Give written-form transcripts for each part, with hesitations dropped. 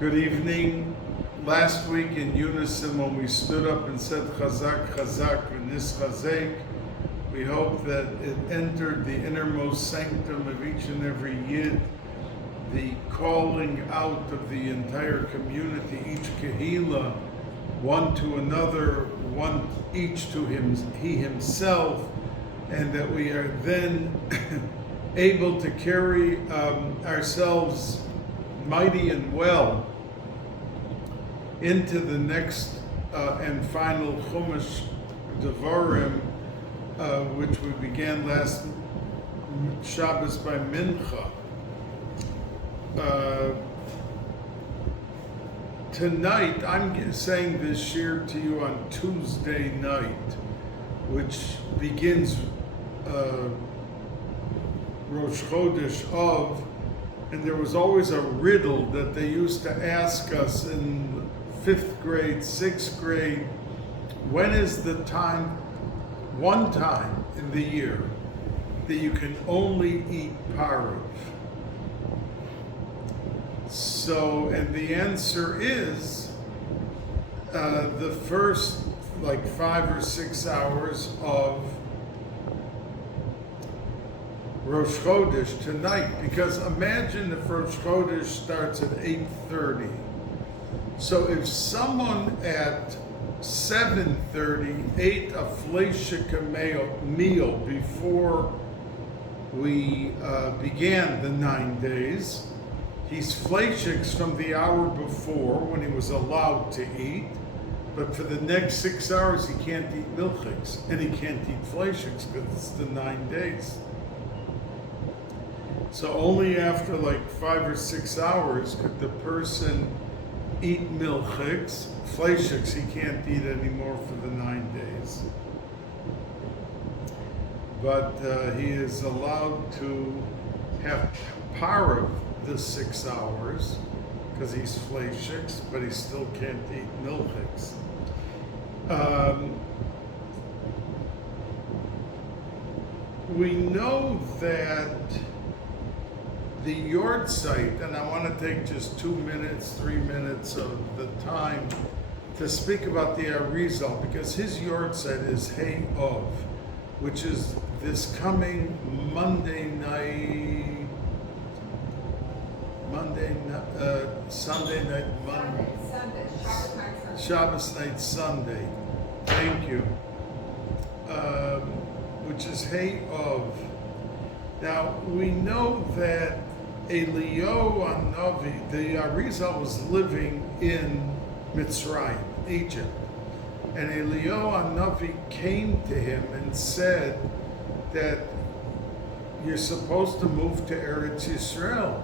Good evening. Last week in unison when we stood up and said Chazak, Chazak, V'nis Chazek, we hope that it entered the innermost sanctum of each and every Yid, the calling out of the entire community, each Kehila, one to another, one each to he himself, and that we are then able to carry ourselves mighty and well into the next and final Chumash Devorim, which we began last Shabbos by Mincha. Tonight, I'm saying this shir to you on Tuesday night, which begins Rosh Chodesh of, and there was always a riddle that they used to ask us in 5th grade, 6th grade, when is the time, one time in the year, that you can only eat parov? So, and the answer is the first like 5 or 6 hours of Rosh Chodesh tonight, because imagine if Rosh Chodesh starts at 8:30. So if someone at 7:30 ate a fleishika meal before we began the 9 days, he's fleishiks from the hour before when he was allowed to eat, but for the next 6 hours he can't eat milchiks and he can't eat fleishiks because it's the 9 days. So only after like 5 or 6 hours could the person eat milchiks. Fleishiks he can't eat anymore for the 9 days. But he is allowed to have parov the 6 hours because he's fleishiks, but he still can't eat milchiks. We know that the yard site, and I want to take just 2 minutes, 3 minutes of the time to speak about the Arizal, because his yard site is Hay of, which is this coming Sunday night, Shabbos night, Sunday. Thank you. Which is Hay of. Now, we know that Eliyahu Hanavi, the Arizal, was living in Mitzrayim, Egypt. And Eliyahu Hanavi came to him and said that you're supposed to move to Eretz Yisrael,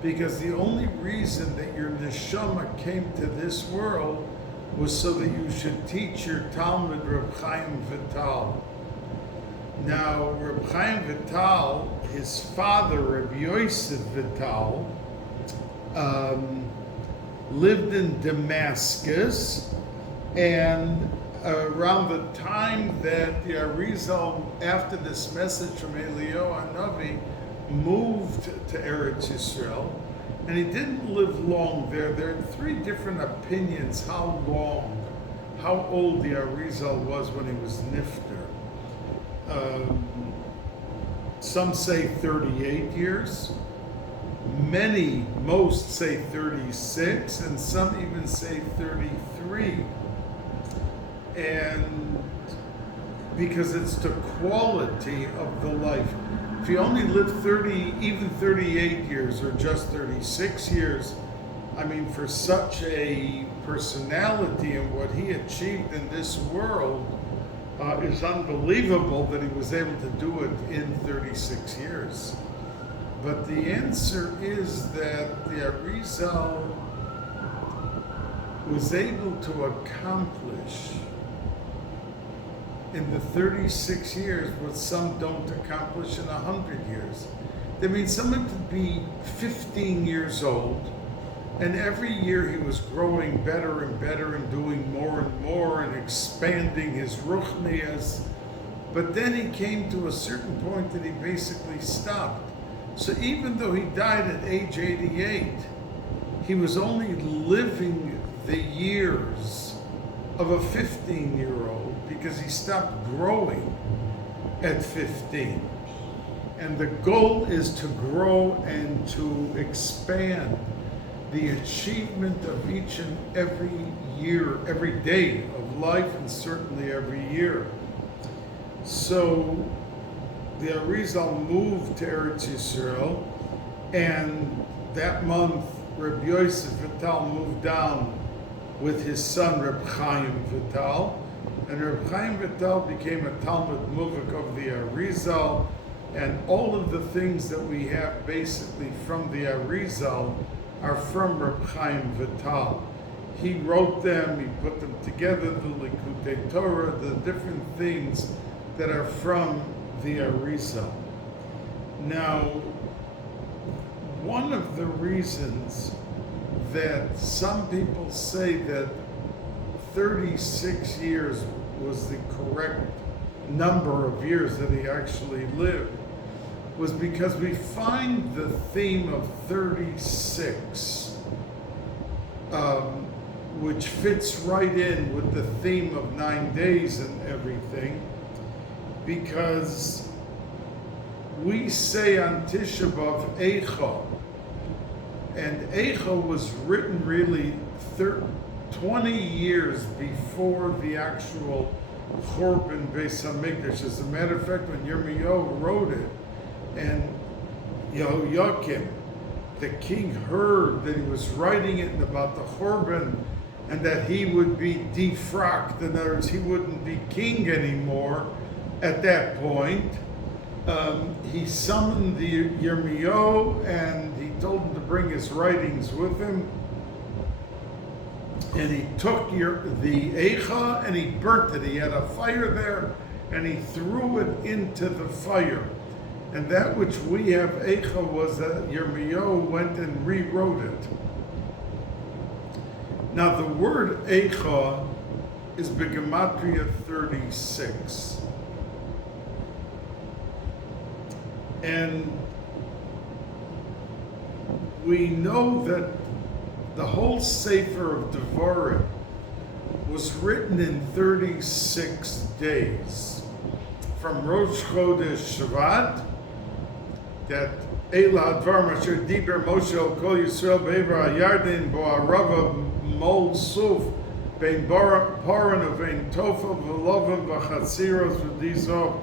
because the only reason that your neshama came to this world was so that you should teach your Talmud Reb Chaim Vital. Now, Reb Chaim Vital, his father, Rabbi Yosef Vital, lived in Damascus, and around the time that the Arizal, after this message from Eliyahu Hanavi, moved to Eretz Yisrael, and he didn't live long there. There are 3 different opinions how old the Arizal was when he was nifter. Some say 38 years, most say 36, and some even say 33. And because it's the quality of the life. If you only live 30, even 38 years or just 36 years, I mean, for such a personality and what he achieved in this world, is unbelievable that he was able to do it in 36 years. But the answer is that the Arizal was able to accomplish in the 36 years what some don't accomplish in 100 years. I mean, someone could be 15 years old, and every year he was growing better and better and doing more and more and expanding his ruchnias. But then he came to a certain point that he basically stopped. So even though he died at age 88, he was only living the years of a 15-year-old because he stopped growing at 15. And the goal is to grow and to expand the achievement of each and every year, every day of life, and certainly every year. So the Arizal moved to Eretz Yisrael, and that month Rabbi Yosef Vital moved down with his son Reb Chaim Vital, and Reb Chaim Vital became a Talmud Muvik of the Arizal, and all of the things that we have basically from the Arizal are from Reb Chaim Vital. He wrote them, he put them together, the Likutei Torah, the different things that are from the Arizal. Now, one of the reasons that some people say that 36 years was the correct number of years that he actually lived was because we find the theme of 36, which fits right in with the theme of 9 days and everything, because we say on Tisha B'Av Eicha, and Eicha was written really 20 years before the actual Churban Beis HaMikdash. As a matter of fact, when Yirmiyahu wrote it, and Yehoiakim, the king, heard that he was writing it about the Churban and that he would be defrocked, in other words, he wouldn't be king anymore at that point, he summoned the Yirmiyahu and he told him to bring his writings with him. And he took the Eicha and he burnt it. He had a fire there and he threw it into the fire. And that which we have Eicha was that Yirmiyahu went and rewrote it. Now the word Eicha is Gematria 36. And we know that the whole Sefer of Devorim was written in 36 days. From Rosh Chodesh Shvat, that Eila Advar Asher Diber Moshe El Kol Yisrael Be'ever HaYarden Bo Arava Mol Suf Bein Paran Uvein Tofa V'Lovim V'Chatziros V'Dizov,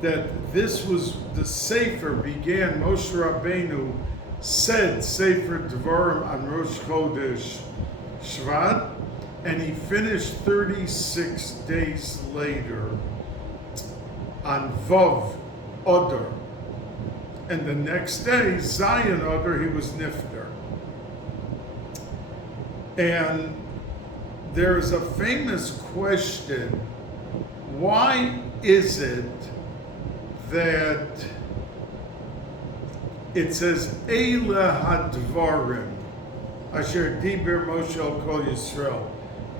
that this was, the Sefer began, Moshe Rabbeinu said Sefer Devorim on Rosh Chodesh Shvat, and he finished 36 days later on Vav Adar. And the next day, Zion Adar, he was Nifter. And there is a famous question, why is it that it says Eila Hadvarim Asher Diber Moshe El Kol Yisrael?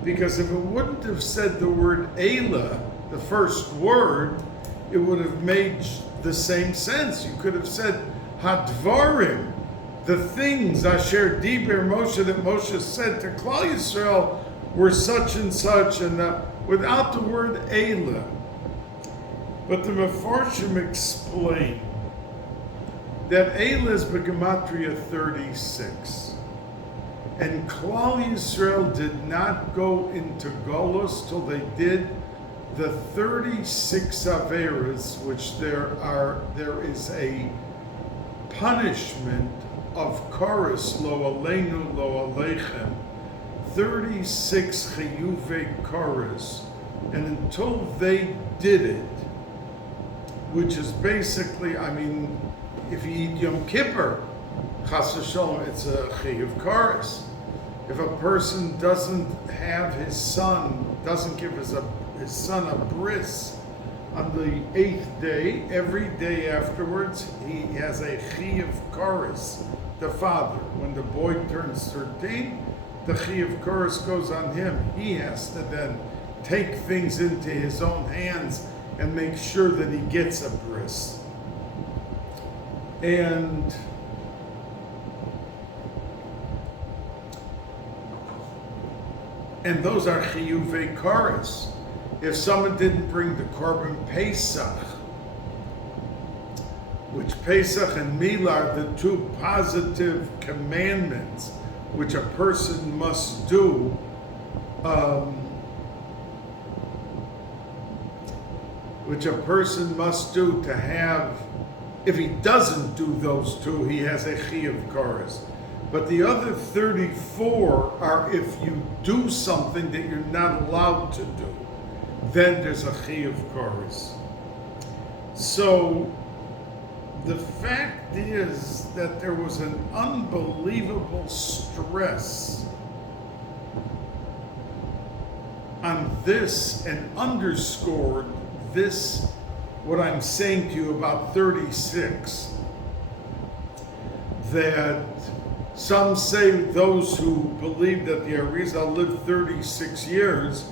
Because if it wouldn't have said the word Eila, the first word, it would have made the same sense. You could have said Hadvarim, the things Asher Diber Moshe, that Moshe said to Klal Yisrael, were such and such, and without the word Eila. But the Mefarshim explain that Eila is Gematria 36. And Klal Yisrael did not go into Golos till they did the 36 Averas, which there is a punishment of Chorus, Lo Aleinu, Lo Aleichem, 36 Chiyuvei Chorus. And until they did it, which is basically, I mean, if you eat Yom Kippur, Chas v'Shalom, it's a Chiyuv Chorus. If a person doesn't have his son, doesn't give his son a bris on the 8th day, every day afterwards, he has a Chiyuv Chorus, the father. When the boy turns 13, the Chiyuv Chorus goes on him. He has to then take things into his own hands and make sure that he gets a bris. And And those are chiyuvei kares. If someone didn't bring the korban Pesach, which Pesach and Milah are the two positive commandments which a person must do, to have. If he doesn't do those two, he has a chiyuv kares. But the other 34 are if you do something that you're not allowed to do, then there's a chiyuv kares. So the fact is that there was an unbelievable stress on this and underscored this, what I'm saying to you about 36, that some say those who believe that the Arizal lived 36 years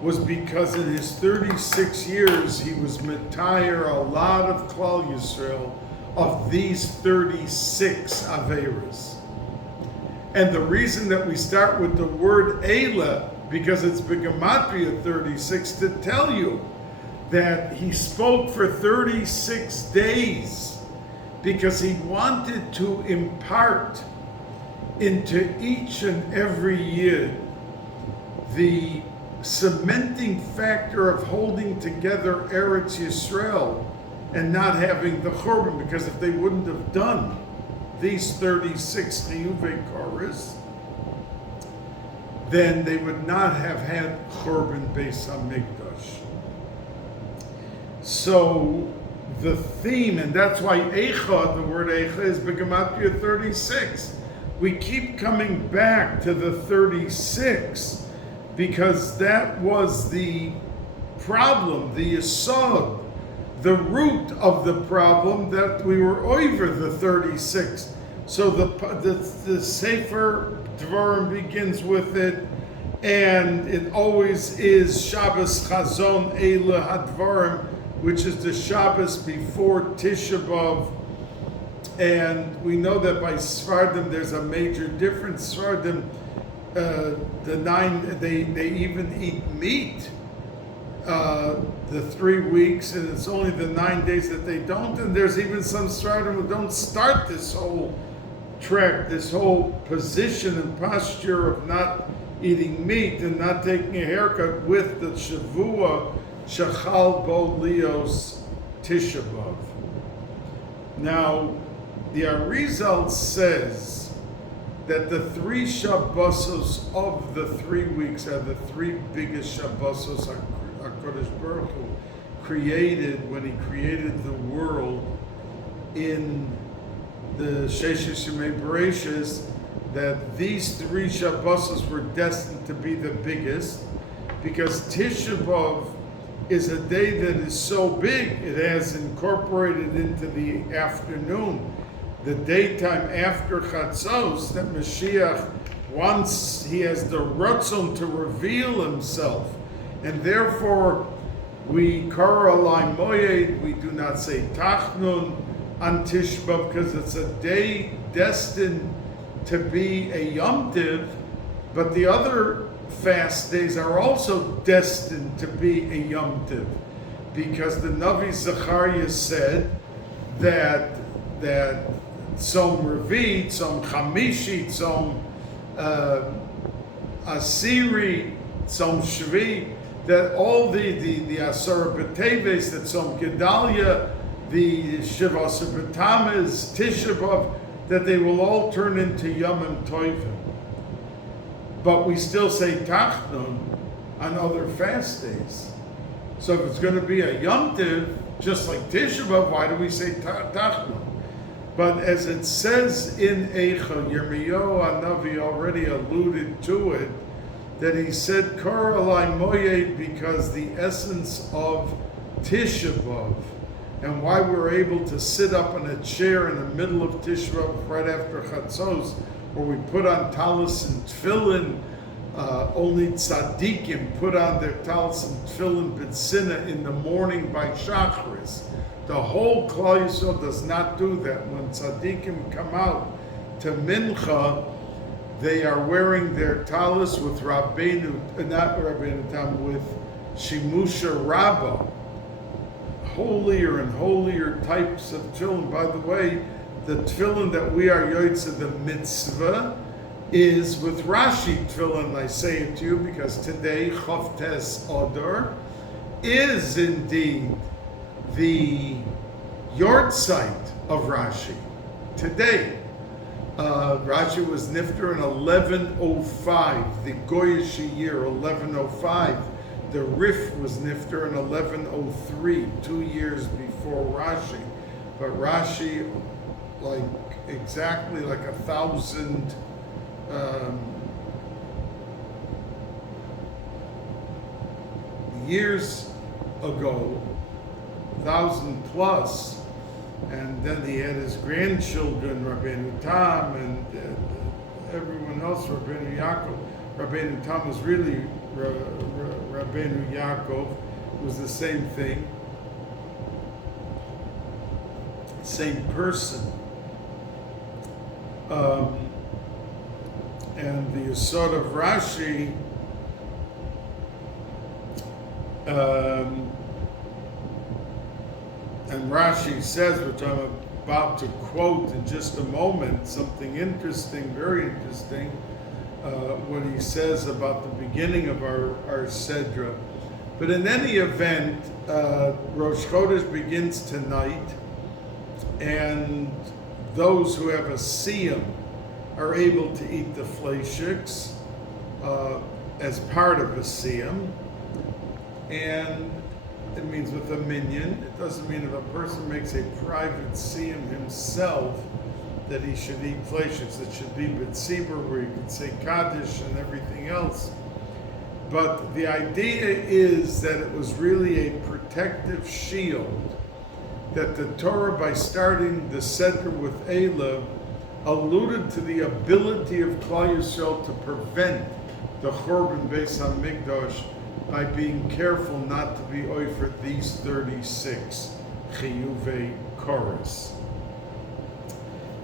was because in his 36 years he was mitayr a lot of Klal Yisrael of these 36 Averas. And the reason that we start with the word Eila, because it's Begematria 36, to tell you that he spoke for 36 days because he wanted to impart into each and every Yid the cementing factor of holding together Eretz Yisrael and not having the Churban, because if they wouldn't have done these 36 Chiyuvei Kares, then they would not have had Churban Beis HaMikdash. So the theme, and that's why Eicha, the word Eicha, is Begematria 36. We keep coming back to the 36 because that was the problem, the yesod, the root of the problem, that we were over the 36. So the Sefer Devorim begins with it, and it always is Shabbos Chazon Eila Hadvarim, which is the Shabbos before Tisha B'Av. And we know that by Sfardim there's a major difference. Sfardim, they even eat meat the 3 weeks, and it's only the 9 days that they don't. And there's even some Sfardim who don't start this whole trek, this whole position and posture of not eating meat and not taking a haircut with the Shavua Shachal Bo Lios Tisha B'Av. Now, the Arizal says that the 3 Shabbosos of the 3 weeks are the 3 biggest Shabbosos HaKadosh Baruch Hu created when he created the world in the Sheshes Yemei Bereshis, that these 3 Shabbosos were destined to be the biggest, because Tisha B'Av is a day that is so big, it has incorporated into the afternoon, the daytime after Chatzos, that Mashiach, once he has the Ratzon to reveal himself, and therefore we Kara Lai Moyed, we do not say Tachnun on Tisha B'Av, because it's a day destined to be a Yom Tiv, but the other fast days are also destined to be a Yom Tiv, because the Navi Zechariah said that Tzom Revi, Tzom Chamishi, Tzom Asiri, Tzom Shvi, that all the Asar B'Teves, that Tzom Gedalia, the Shivas B'Tamez, Tisha B'Av, that they will all turn into Yomim Tovim. But we still say Tachnun on other fast days. So if it's going to be a Yom Tiv, just like Tisha B'Av, why do we say Tachnun? But as it says in Eicha, Yirmiyahu Hanavi already alluded to it, that he said Kor Alai Moyed, because the essence of Tisha B'Av, and why we're able to sit up in a chair in the middle of Tisha B'Av right after Chatzos, where we put on talis and tefillin, only tzaddikim put on their talis and tefillin b'tzina in the morning by Shachris. The whole Klal Yisrael does not do that. When tzaddikim come out to mincha, They are wearing their talis with not Rabbeinu Tam, with Shimusha Rabbah, holier and holier types of tefillin. By the way, the tefillin that we are yotze the mitzvah is with Rashi tefillin. I say it to you because today, Chavtes Adar, is indeed the yortzeit of Rashi. Today, Rashi was nifter in 1105, the Goyish year 1105. The Rif was nifter in 1103, 2 years before Rashi. But Rashi, exactly 1,000 years ago, 1,000 plus, and then he had his grandchildren, Rabbeinu Tam, and everyone else, Rabbeinu Yaakov. Rabbeinu Tam was really Rabbeinu Yaakov. It was the same thing, same person. And the Yesod of Rashi, and Rashi says, which I'm about to quote in just a moment, something interesting, very interesting, what he says about the beginning of our Sedra. But in any event, Rosh Chodesh begins tonight, and those who have a siyum are able to eat the fleishiks as part of a siyum, and it means with a minyan. It doesn't mean if a person makes a private siyum himself that he should eat fleishiks. It should be betzibur, where you can say kaddish and everything else. But the idea is that it was really a protective shield, that the Torah, by starting the Seder with Eilah, alluded to the ability of Klal Yisrael to prevent the Churban Beis HaMikdash by being careful not to be offered these 36 chiyuvei koros.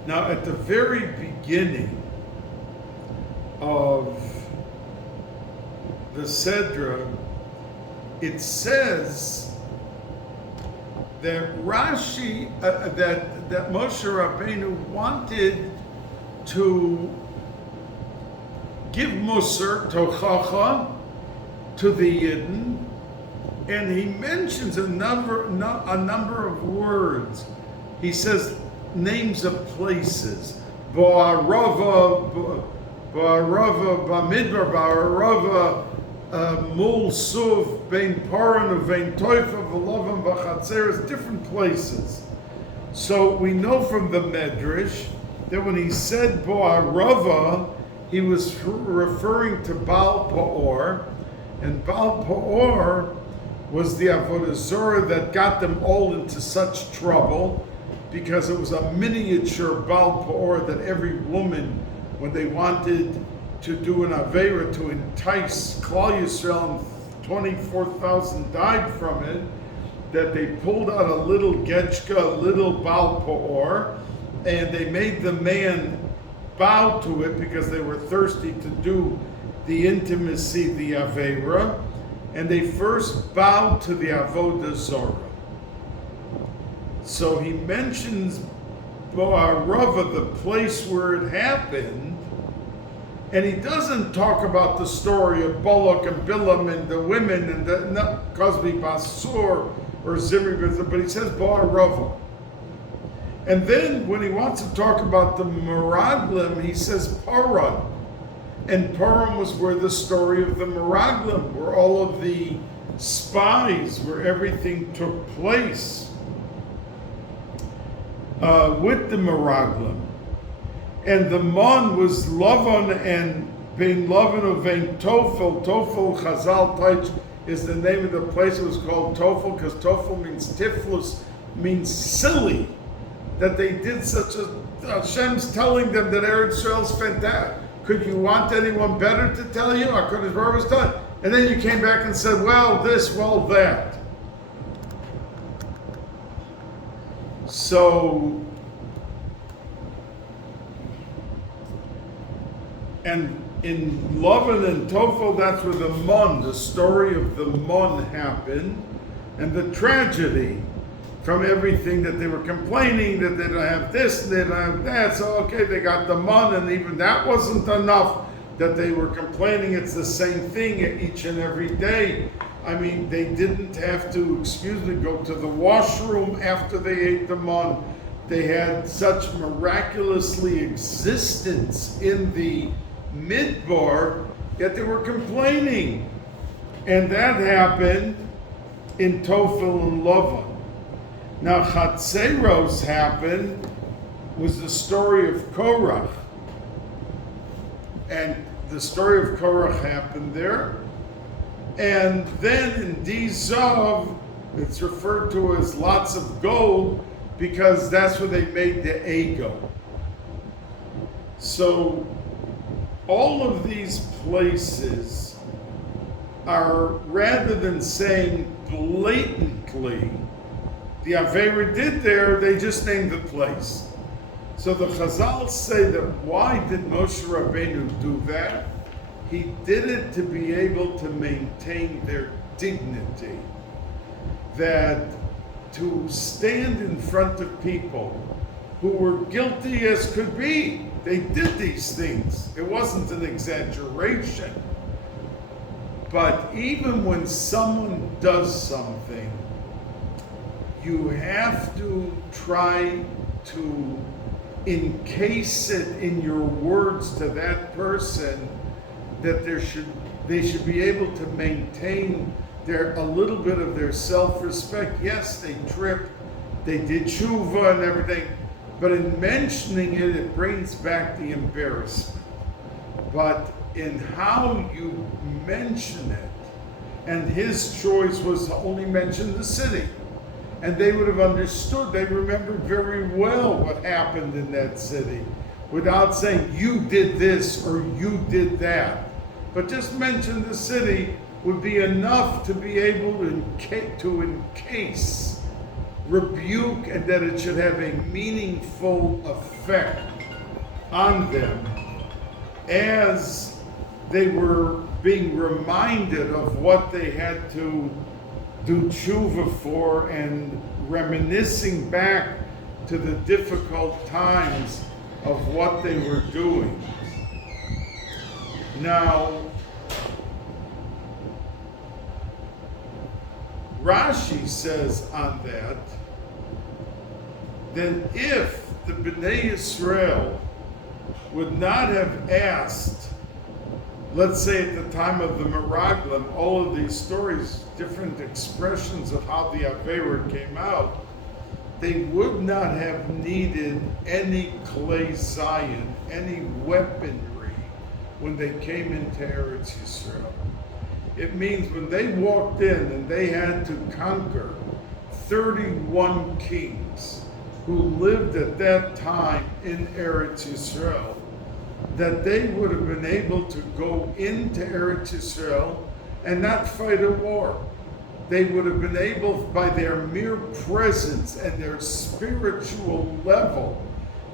Now, at the very beginning of the Sedra, it says that Rashi, that Moshe Rabbeinu wanted to give Musar, Tochacha, to the Yidden, and he mentions a number of words. He says names of places: Ba'arava, Ba'midbar, Ba'arava, Mul Suv, Bein Paran, Vein Toifa, V'lovam, V'chatzeres, different places. So we know from the Medrash that when he said Ba'arava, he was referring to Baal Pa'or, and Baal Pa'or was the Avodah Zorah that got them all into such trouble, because it was a miniature Baal Pa'or that every woman, when they wanted to do an Aveira to entice Klal Yisrael, and 24,000 died from it, that they pulled out a little Getchka, a little Baal Pa'or, and they made the man bow to it because they were thirsty to do the intimacy, the Aveira, and they first bowed to the Avodah Zorah. So he mentions Bo'arava, the place where it happened, and he doesn't talk about the story of Balak and Bilam and the women and the Cosby Basur or Zimri, but he says Bo'arava. And then when he wants to talk about the Meraglim, he says Paran. And Paran was where the story of the Meraglim, where all of the spies, where everything took place with the Meraglim. And the Mon was Lavan and Bein Lavan of Vein Tofel. Tofel, Chazal Taich, is the name of the place. It was called Tofel because Tofel means Tiflus, means silly. That they did such a, Hashem's telling them that Eretz Israel's fantastic. Could you want anyone better to tell you? HaKadosh Baruch was done. And then you came back and said, well, this, well, that. And in Lovin and Tofel, that's where the story of the Mon happened, and the tragedy from everything that they were complaining that they don't have this, they don't have that. So okay, they got the Mon, and even that wasn't enough that they were complaining. It's the same thing each and every day. I mean, they didn't have to, go to the washroom after they ate the Mon. They had such miraculously existence in the Midbar, yet they were complaining. And that happened in Tofel and Lavan. Now Chatzeros was the story of Korach. And the story of Korach happened there. And then in Dizov, it's referred to as lots of gold because that's where they made the ego. So all of these places are, rather than saying blatantly, the Aveira did there, they just named the place. So the Chazal say that why did Moshe Rabbeinu do that? He did it to be able to maintain their dignity. That to stand in front of people who were guilty as could be, they did these things. It wasn't an exaggeration. But even when someone does something, you have to try to encase it in your words to that person that they should be able to maintain a little bit of their self-respect. Yes, they tripped, they did tshuva and everything, but in mentioning it, it brings back the embarrassment. But in how you mention it, and his choice was to only mention the city, and they would have understood, they remembered very well what happened in that city, without saying, you did this or you did that. But just mention the city would be enough to be able to encase rebuke, and that it should have a meaningful effect on them as they were being reminded of what they had to do tshuva for, and reminiscing back to the difficult times of what they were doing. Now, Rashi says on that, then if the Bnei Yisrael would not have asked, let's say at the time of the Meraglim, all of these stories, different expressions of how the Aveira came out, they would not have needed any Klei Zion, any weaponry when they came into Eretz Yisrael. It means when they walked in and they had to conquer 31 kings who lived at that time in Eretz Yisrael, that they would have been able to go into Eretz Yisrael and not fight a war. They would have been able, by their mere presence and their spiritual level,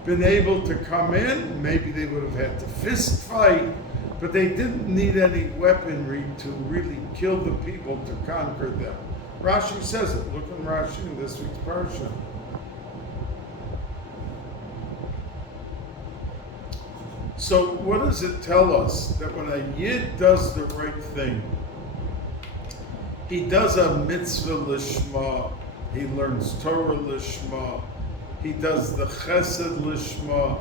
been able to come in. Maybe they would have had to fist fight, but they didn't need any weaponry to really kill the people, to conquer them. Rashi says it. Look in Rashi in this week's parsha. So what does it tell us? That when a Yid does the right thing, he does a mitzvah lishma, he learns Torah lishma, he does the chesed lishma,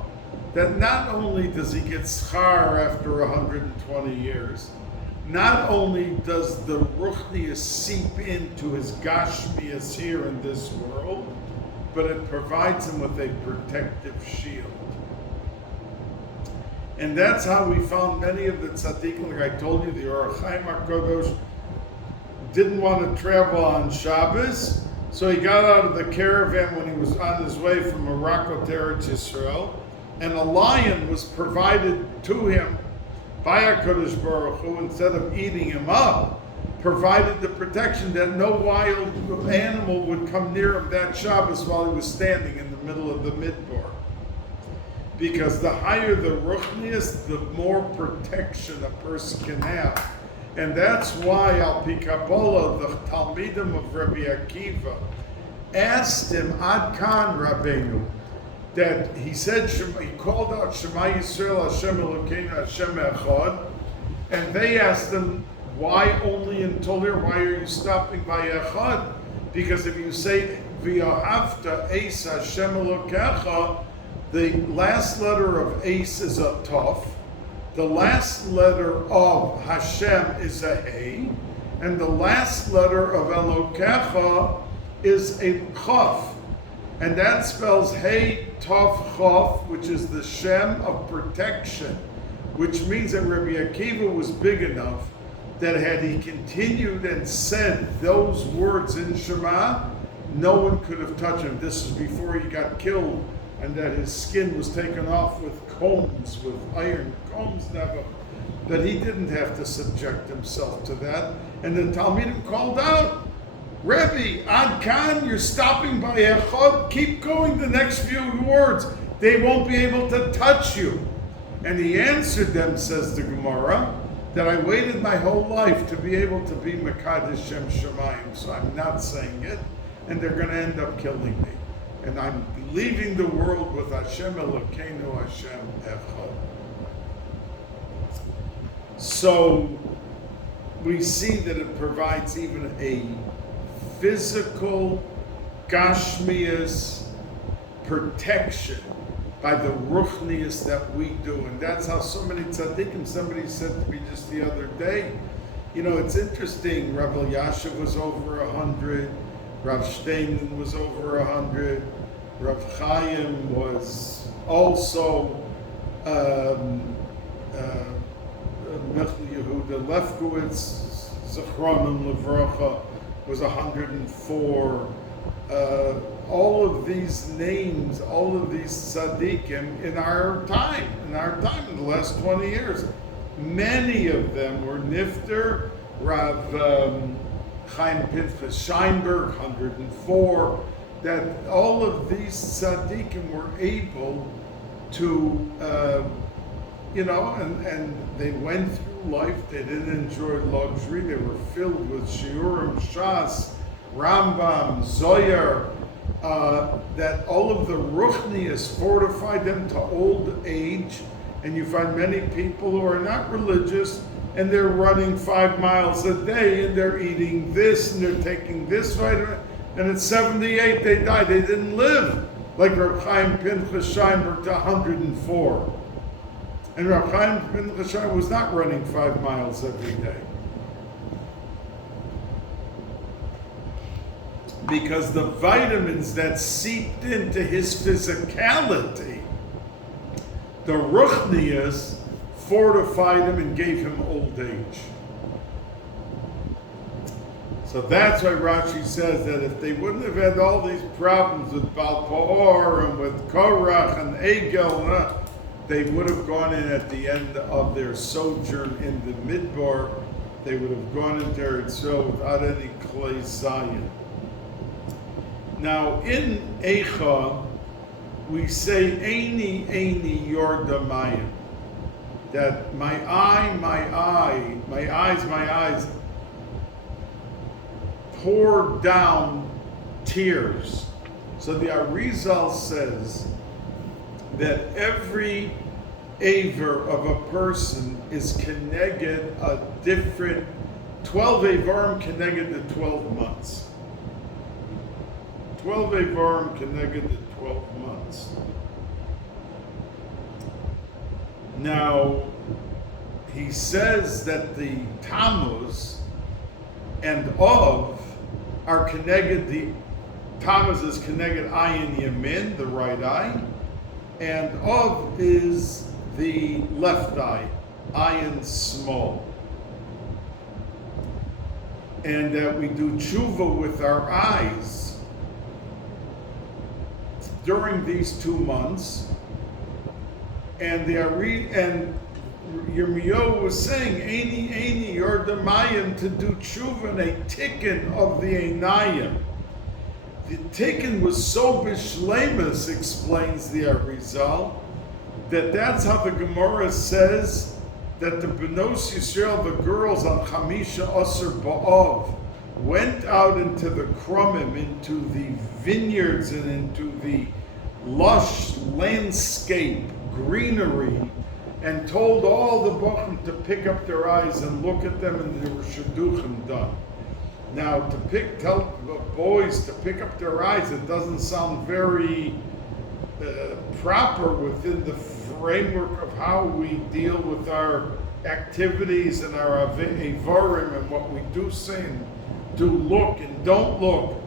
that not only does he get schar after 120 years, not only does the ruchnius seep into his gashmias here in this world, but it provides him with a protective shield. And that's how we found many of the tzaddikim. Like I told you, the Or Chaim HaKadosh didn't want to travel on Shabbos, so he got out of the caravan when he was on his way from Morocco to Eretz Yisrael, and a lion was provided to him by HaKadosh Baruch Hu, instead of eating him up, provided the protection that no wild animal would come near him that Shabbos while he was standing in the middle of the midbar. because the higher the ruchnius, the more protection a person can have. And that's why Al Pi Kabbalah, the Talmidim of Rabbi Akiva, asked him, Ad Kan Rabbeinu, that he said, he called out Shema Yisrael, Hashem Elokeinu, Hashem Echad, and they asked him, why only until here? Why are you stopping by Echad? Because if you say, V'yahavta Eis Hashem Elokecha, the last letter of Eis is a Tov, the last letter of Hashem is a Hey, and the last letter of Elokecha is a Chaf. And that spells Hey Tov Chaf, which is the Shem of protection, which means that Rabbi Akiva was big enough that had he continued and said those words in Shema, no one could have touched him. This is before he got killed, and that his skin was taken off with combs, with iron combs, never. That he didn't have to subject himself to that. And the Talmidim called out, Rebbe, Ad Kan, you're stopping by Echad, keep going the next few words. They won't be able to touch you. And he answered them, says the Gemara, that I waited my whole life to be able to be Mekadesh Shem Shemayim, so I'm not saying it, and they're going to end up killing me. And I'm leaving the world with Hashem Elokeinu, Hashem Echad. So we see that it provides even a physical, gashmias protection by the ruchnius that we do. And that's how so many tzaddikim, somebody said to me just the other day, you know, it's interesting, Rabbi Yashiv was over 100, Rav Stein was over 100, Rav Chaim was also Mechli Yehuda Lefkowitz, Zechronim Levracha, was 104. All of these names, all of these tzaddikim in our time, in the last 20 years, many of them were nifter. Rav Chaim Pinchas Scheinberg, 104. That all of these tzaddikim were able to, and they went through life. They didn't enjoy luxury. They were filled with shiurim, shas, Rambam, Zohar. That all of the ruchnias fortified them to old age, and you find many people who are not religious, and they're running 5 miles a day, and they're eating this, and they're taking this vitamin, and at 78 they die. They didn't live like Reb Chaim Pinchas Scheinberg to 104. And Reb Chaim Pinchas Scheinberg was not running 5 miles every day. Because the vitamins that seeped into his physicality, the ruchnias, fortified him and gave him old age. So that's why Rashi says that if they wouldn't have had all these problems with Baal Peor and with Korach and Egel, they would have gone in at the end of their sojourn in the Midbar. They would have gone into Yisrael without any clay Zion. Now, in Eicha, we say, Eini, Eini, Yordamayim. That my eyes, pour down tears. So the Arizal says that every aver of a person is connected a different, 12 avarim connected to 12 months. 12 avarim connected to 12 months. Now, he says that the Tammuz and Av are connected, the Tammuz is connected Ayin Yamin, the right eye, and Av is the left eye, Ayin small. And that we do tshuva with our eyes during these 2 months, and Yirmiyahu was saying, Eini, Eini, Yordamayim, to do tshuva and a tikkun of the Einayim. The tikkun was so bishlemus, explains the Arizal, that's how the Gemara says that the Benos Yisrael, the girls on Chamisha Asar Ba'av, went out into the Krumim, into the vineyards and into the lush landscape, greenery, and told all the Bachim to pick up their eyes and look at them, and there were Shidduchim done. Now, tell the boys to pick up their eyes, it doesn't sound very proper within the framework of how we deal with our activities and our Devorim and what we do say and do look and don't look.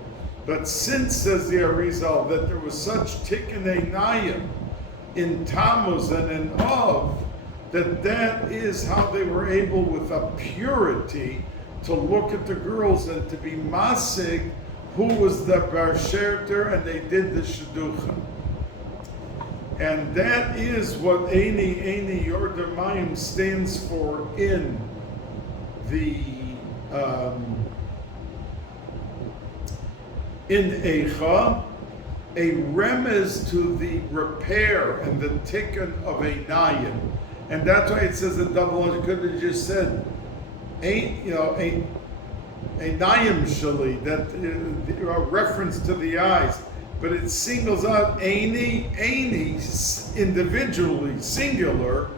But since, says the Arizal, that there was such tikkun einayim in Tammuz and in Av, that is how they were able with a purity to look at the girls and to be masig who was the bar sherter, and they did the shidduchim. And that is what Eini Yordamayim stands for in the in Eicha, a remez to the repair and the tikkun of Einayim. And that's why it says in double, it could have just said, Einayim Shali, that a reference to the eyes. But it singles out Eini individually, singular,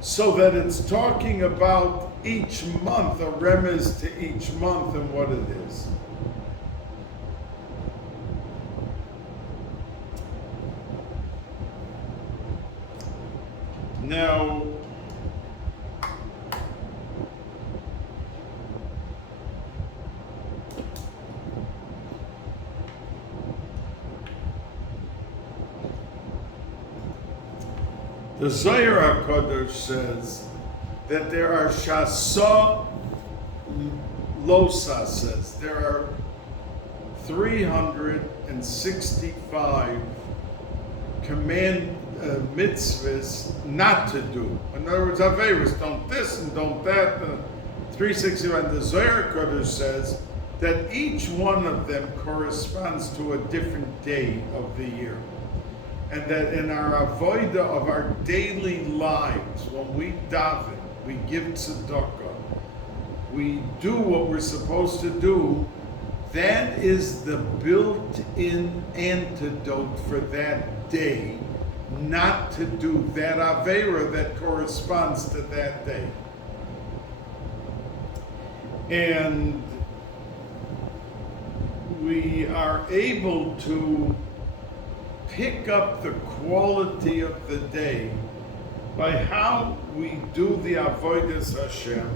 so that it's talking about each month, a remez to each month and what it is. Now, the Zohar HaKadosh says that there are Shasa Losa, says there are 365 mitzvahs not to do. In other words, Averis, don't this and don't that. 365. The Zohar HaKadosh says that each one of them corresponds to a different day of the year. And that in our avodah of our daily lives, when we daven, we give tzedakah, we do what we're supposed to do, that is the built-in antidote for that day, not to do that avera that corresponds to that day. And we are able to pick up the quality of the day by how we do the avodas Hashem,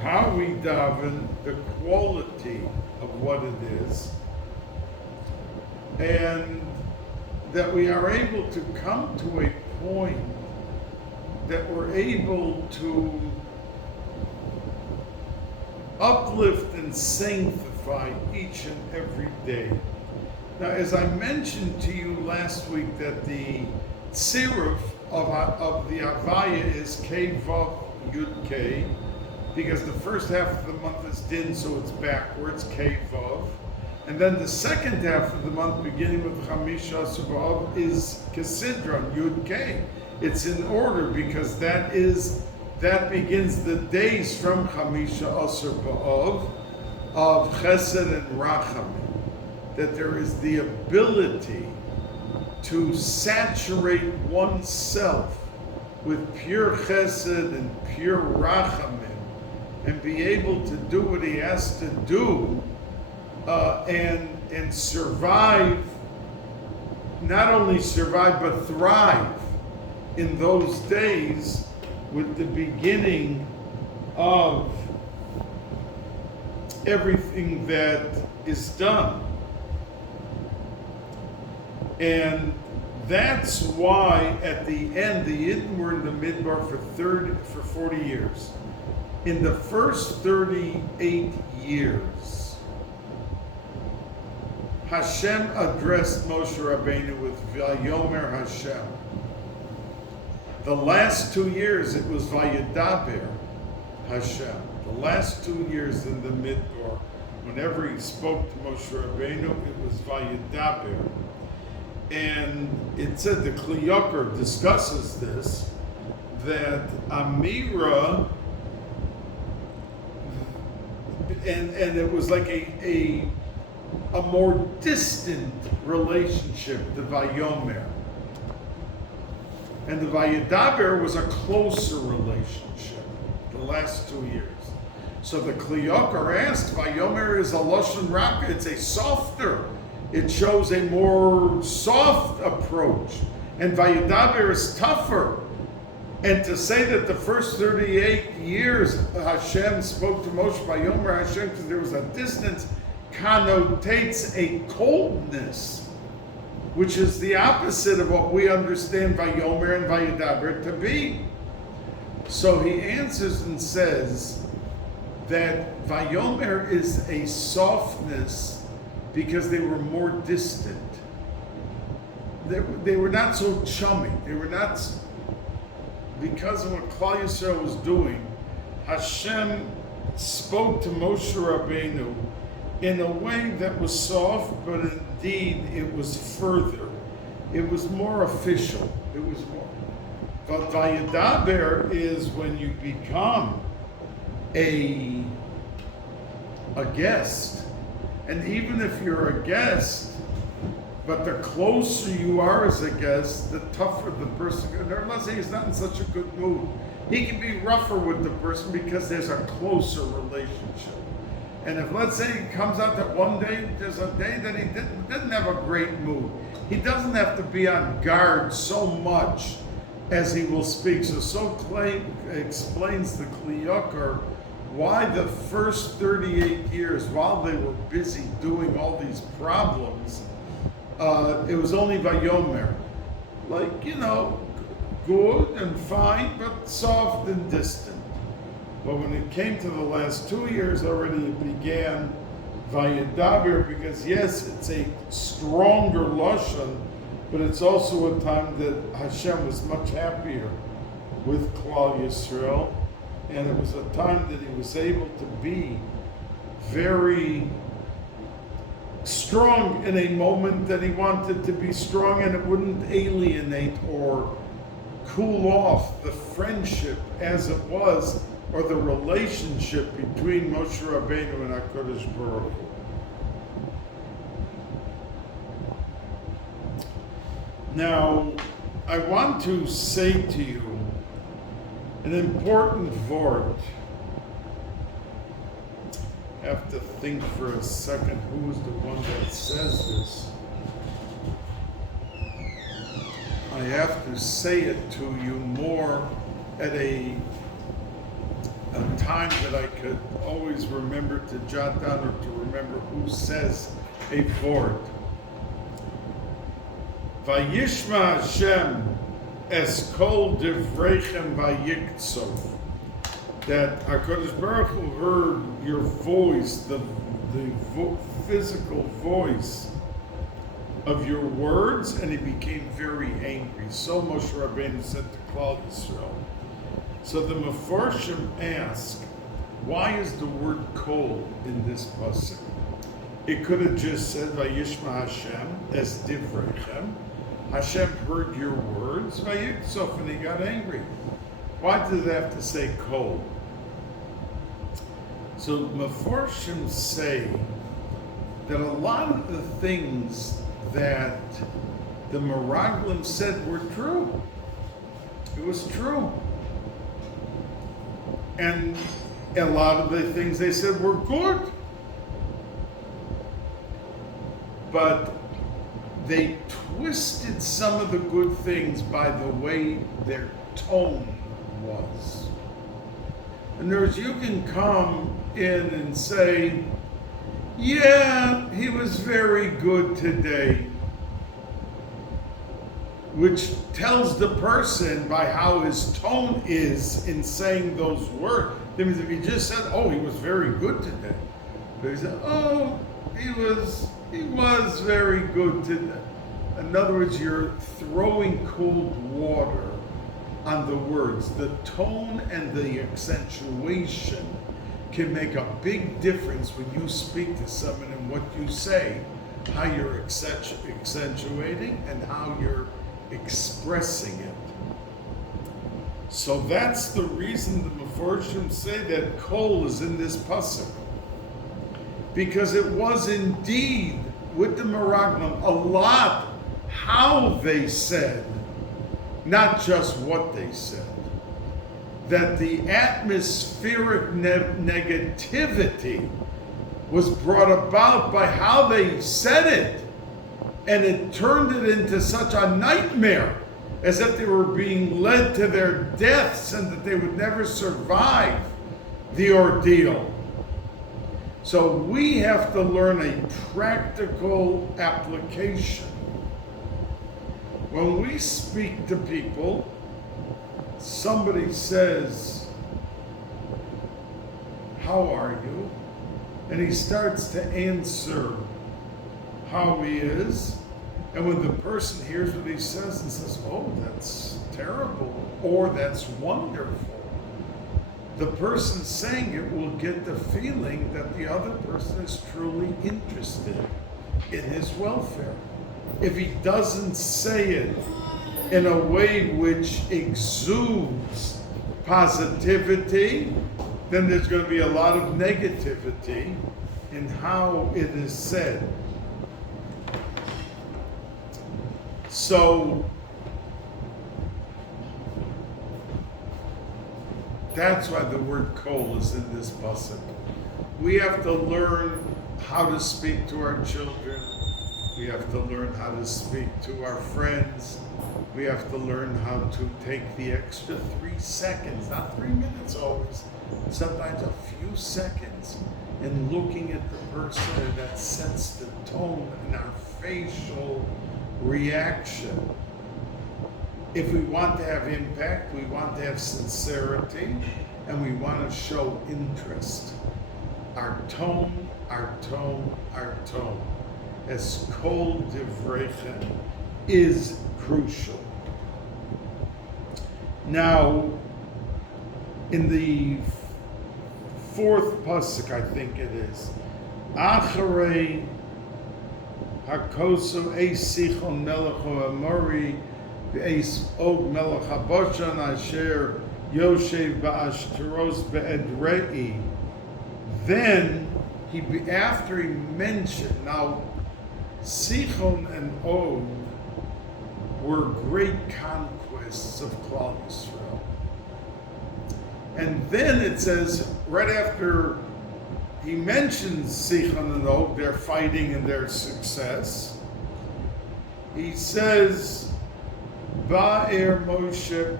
how we daven, the quality of what it is, and that we are able to come to a point that we're able to uplift and sanctify each and every day. Now, as I mentioned to you last week, that the tziruf of the Havaya is Kei Vav Yud Kei, because the first half of the month is Din, so it's backwards, Kei Vav. And then the second half of the month, beginning with Chamisha Asar B'Av, is Kesidron, Yud Kei. It's in order because that begins the days from Chamisha Asar B'Av of Chesed and Rachamim. That there is the ability to saturate oneself with pure chesed and pure rachamim and be able to do what he has to do and survive, not only survive but thrive in those days with the beginning of everything that is done. And that's why at the end, the Yidden were in the Midbar for 40 years. In the first 38 years, Hashem addressed Moshe Rabbeinu with Vayomer Hashem. The last 2 years, it was Vayedaber Hashem. The last 2 years in the Midbar, whenever he spoke to Moshe Rabbeinu, it was Vayedaber. And it said the Kli Yakar discusses this, that Amira, and it was like a more distant relationship, the Vayomer. And the Vayedaber was a closer relationship, the last 2 years. So the Kli Yakar asked, Vayomer is a Lashon Raka, it's a softer, it shows a more soft approach. And Vayedaber is tougher. And to say that the first 38 years Hashem spoke to Moshe Vayomer Hashem because there was a distance, connotates a coldness, which is the opposite of what we understand Vayomer and Vayedaber to be. So he answers and says that Vayomer is a softness because they were more distant. They were not so chummy. They were not, because of what Klal Yisrael was doing, Hashem spoke to Moshe Rabbeinu in a way that was soft, but indeed it was further. It was more official. It was more. But Vayedaber is when you become a guest. And even if you're a guest, but the closer you are as a guest, the tougher the person. Let's say he's not in such a good mood. He can be rougher with the person because there's a closer relationship. And if, let's say, it comes out that one day, there's a day that he didn't have a great mood, he doesn't have to be on guard so much as he will speak. So Clay explains the Kli Yakar why the first 38 years, while they were busy doing all these problems, it was only Vayomer. Like, good and fine, but soft and distant. But when it came to the last 2 years, already it began Vayedaber, because yes, it's a stronger Lashon, but it's also a time that Hashem was much happier with Klal Yisrael, and it was a time that he was able to be very strong in a moment that he wanted to be strong, and it wouldn't alienate or cool off the friendship as it was, or the relationship between Moshe Rabbeinu and HaKadosh Baruch Hu. Now, I want to say to you an important word. I have to think for a second who is the one that says this. I have to say it to you more at a time that I could always remember to jot down or to remember who says a word. Vayishma Hashem es kol divrechem vayiktzov. That HaKadosh Baruch Hu heard your voice, the physical voice of your words, and he became very angry. So Moshe Rabbeinu said to Klal Yisrael. So the Mefarshim ask, why is the word kol in this pasuk? It could have just said Vayishma Hashem es divrechem. Hashem heard your words, vayiktzov, and he got angry. Why did it have to say kol? So Mefarshim say that a lot of the things that the Meraglim said were true. It was true. And a lot of the things they said were good. But they twisted some of the good things by the way their tone was. In other words, you can come in and say, yeah, he was very good today, which tells the person by how his tone is in saying those words. That means if he just said, oh, he was very good today, but he said, oh, he was very good today. In other words, you're throwing cold water on the words. The tone and the accentuation can make a big difference when you speak to someone and what you say how you're accentuating and how you're expressing it. So that's the reason the Meforshim say that kol is in this pasuk. Because it was indeed, with the Meraglim, a lot how they said, not just what they said. That the atmospheric negativity was brought about by how they said it, and it turned it into such a nightmare, as if they were being led to their deaths and that they would never survive the ordeal. So we have to learn a practical application. When we speak to people, somebody says, "How are you?" And he starts to answer how he is. And when the person hears what he says and says, "Oh, that's terrible," or "That's wonderful," the person saying it will get the feeling that the other person is truly interested in his welfare. If he doesn't say it in a way which exudes positivity, then there's going to be a lot of negativity in how it is said. So that's why the word kol is in this pasuk. We have to learn how to speak to our children. We have to learn how to speak to our friends. We have to learn how to take the extra 3 seconds, not 3 minutes always, sometimes a few seconds, in looking at the person, and that sets the tone in our facial reaction. If we want to have impact, we want to have sincerity, and we want to show interest. Our tone, our tone, our tone, as kol divrechem, is crucial. Now, in the 4th pasuk, I think it is, Acharei hakosu eis sichon melech ha'amori v'eis og melech haboshan asher yoshev ba'ashtaros be'edrei. Then, after he mentioned, now, Sichon and Og were great conquests of Klal Yisrael. And then it says, right after he mentions Sichon and Og, their fighting and their success, he says, Be'er Moshe,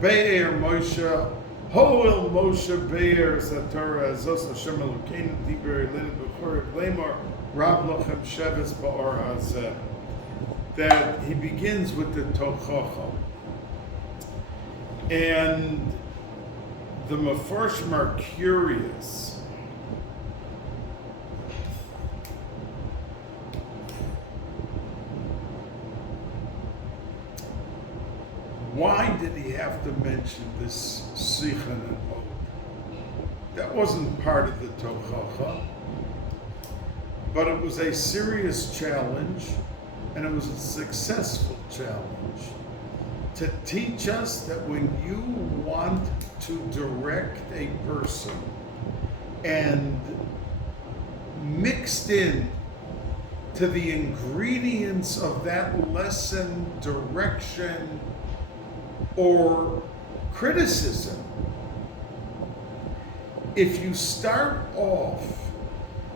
Hoel Moshe Be'er Zatorah Azos Hashem Elokeinu Diber Elenu B'chorei B'leimor Rab Lochem Sheves Ba'or Hazeh. That he begins with the Tochacha. And the Mefarshim are curious. Why did he have to mention this Sichon and Og? That wasn't part of the Tochacha, but it was a serious challenge, and it was a successful challenge to teach us that when you want to direct a person, and mixed in to the ingredients of that lesson, direction, or criticism, if you start off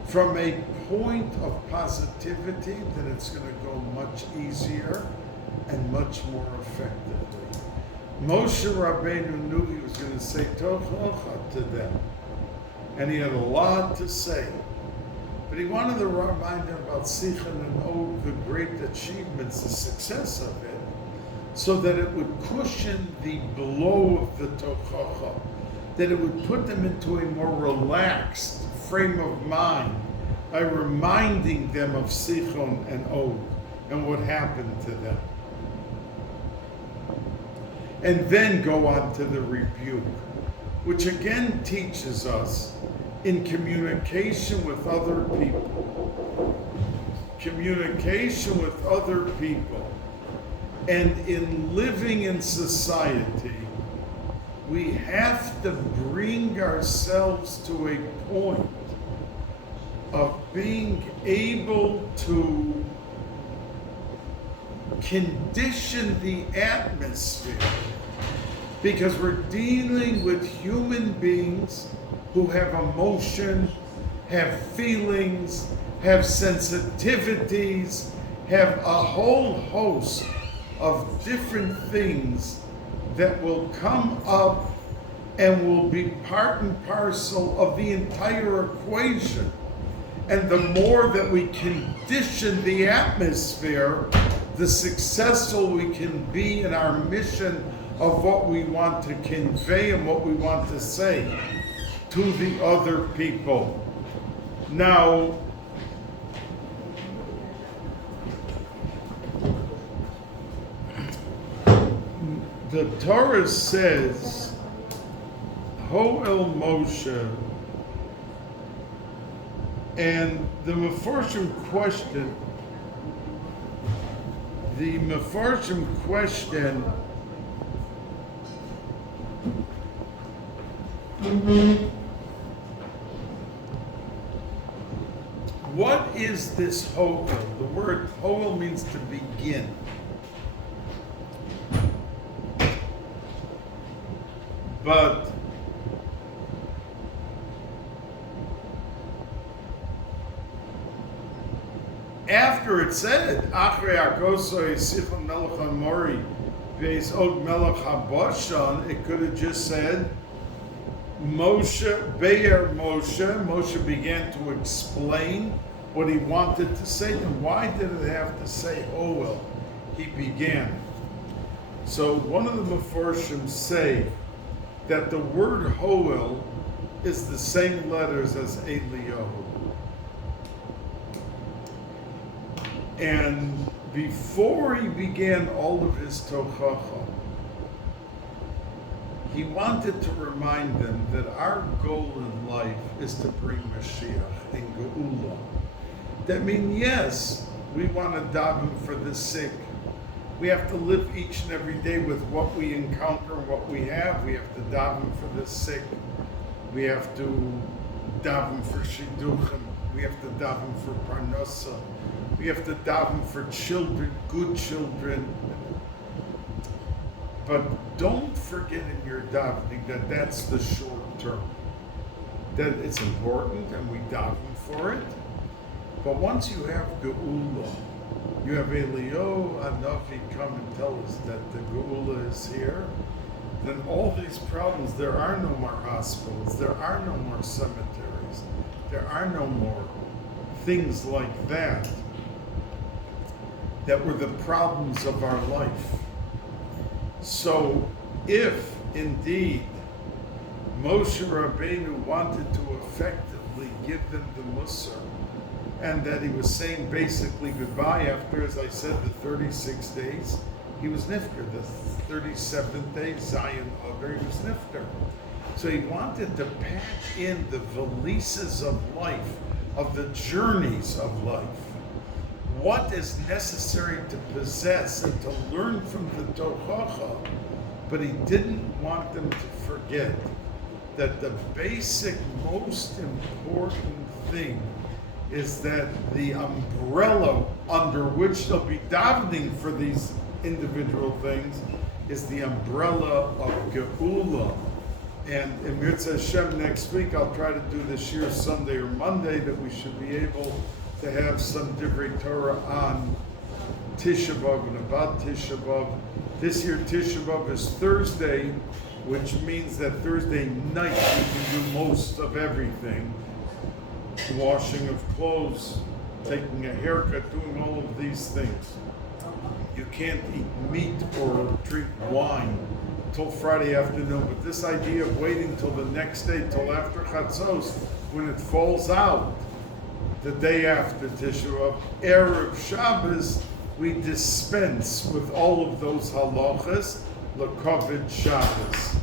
from a point of positivity, then it's going to go much easier and much more effectively. Moshe Rabbeinu knew he was going to say Tochacha to them, and he had a lot to say. But he wanted to remind them about Sichon and Og, the great achievements, the success of it, so that it would cushion the blow of the Tochacha, that it would put them into a more relaxed frame of mind by reminding them of Sichon and Og and what happened to them. And then go on to the rebuke, which again teaches us in communication with other people, communication with other people and in living in society, we have to bring ourselves to a point of being able to condition the atmosphere, because we're dealing with human beings who have emotion, have feelings, have sensitivities, have a whole host of different things that will come up and will be part and parcel of the entire equation. And the more that we condition the atmosphere, the successful we can be in our mission of what we want to convey and what we want to say to the other people. Now, the Torah says, Ho'el Moshe, and the Mefarshim question, what is this Ho'el? The word Ho'el means to begin. But after it said, Achrei Akoso Yisifon Melech HaMori Bais Yaakov Melech HaBashan, it could have just said, Moshe, Be'er Moshe. Moshe began to explain what he wanted to say. And why did it have to say Ho'el? He began. So one of the Mefarshim say that the word Ho'el is the same letters as Eliyahu. And before he began all of his tochacha, he wanted to remind them that our goal in life is to bring Mashiach and Geula. That means, yes, we want to daven for the sick. We have to live each and every day with what we encounter and what we have. We have to daven for the sick. We have to daven for shidduchim. We have to daven for parnasa. We have to daven for children, good children. But don't forget in your davening that that's the short term. That it's important and we daven for it. But once you have Geula, you have Eliyahu Hanavi come and tell us that the Geula is here, then all these problems, there are no more hospitals, there are no more cemeteries, there are no more things like that that were the problems of our life. So if indeed Moshe Rabbeinu wanted to effectively give them the Musar, and that he was saying basically goodbye after, as I said, the 36 days, he was nifter. The 37th day, Zion Adar, he was nifter. So he wanted to patch in the valises of life, of the journeys of life. What is necessary to possess and to learn from the Tochacha, but he didn't want them to forget that the basic, most important thing is that the umbrella under which they'll be davening for these individual things is the umbrella of Geula. And in Mirza Hashem next week, I'll try to do this year Sunday or Monday, that we should be able to have some Divrei Torah on Tisha B'Av and about Tisha B'Av. This year Tisha B'Av is Thursday, which means that Thursday night we can do most of everything. Washing of clothes, taking a haircut, doing all of these things. You can't eat meat or drink wine till Friday afternoon, but this idea of waiting till the next day, till after Chatzos, when it falls out, the day after Tisha B'Av, Erev Shabbos, we dispense with all of those halachas, l'koved Shabbos.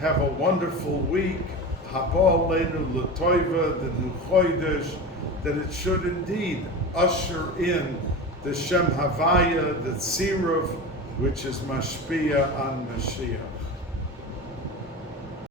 Have a wonderful week. Haba aleinu l'toiva, the new chodesh, that it should indeed usher in the Shem Havaya, the Tziruv, which is Mashpia on Mashiach.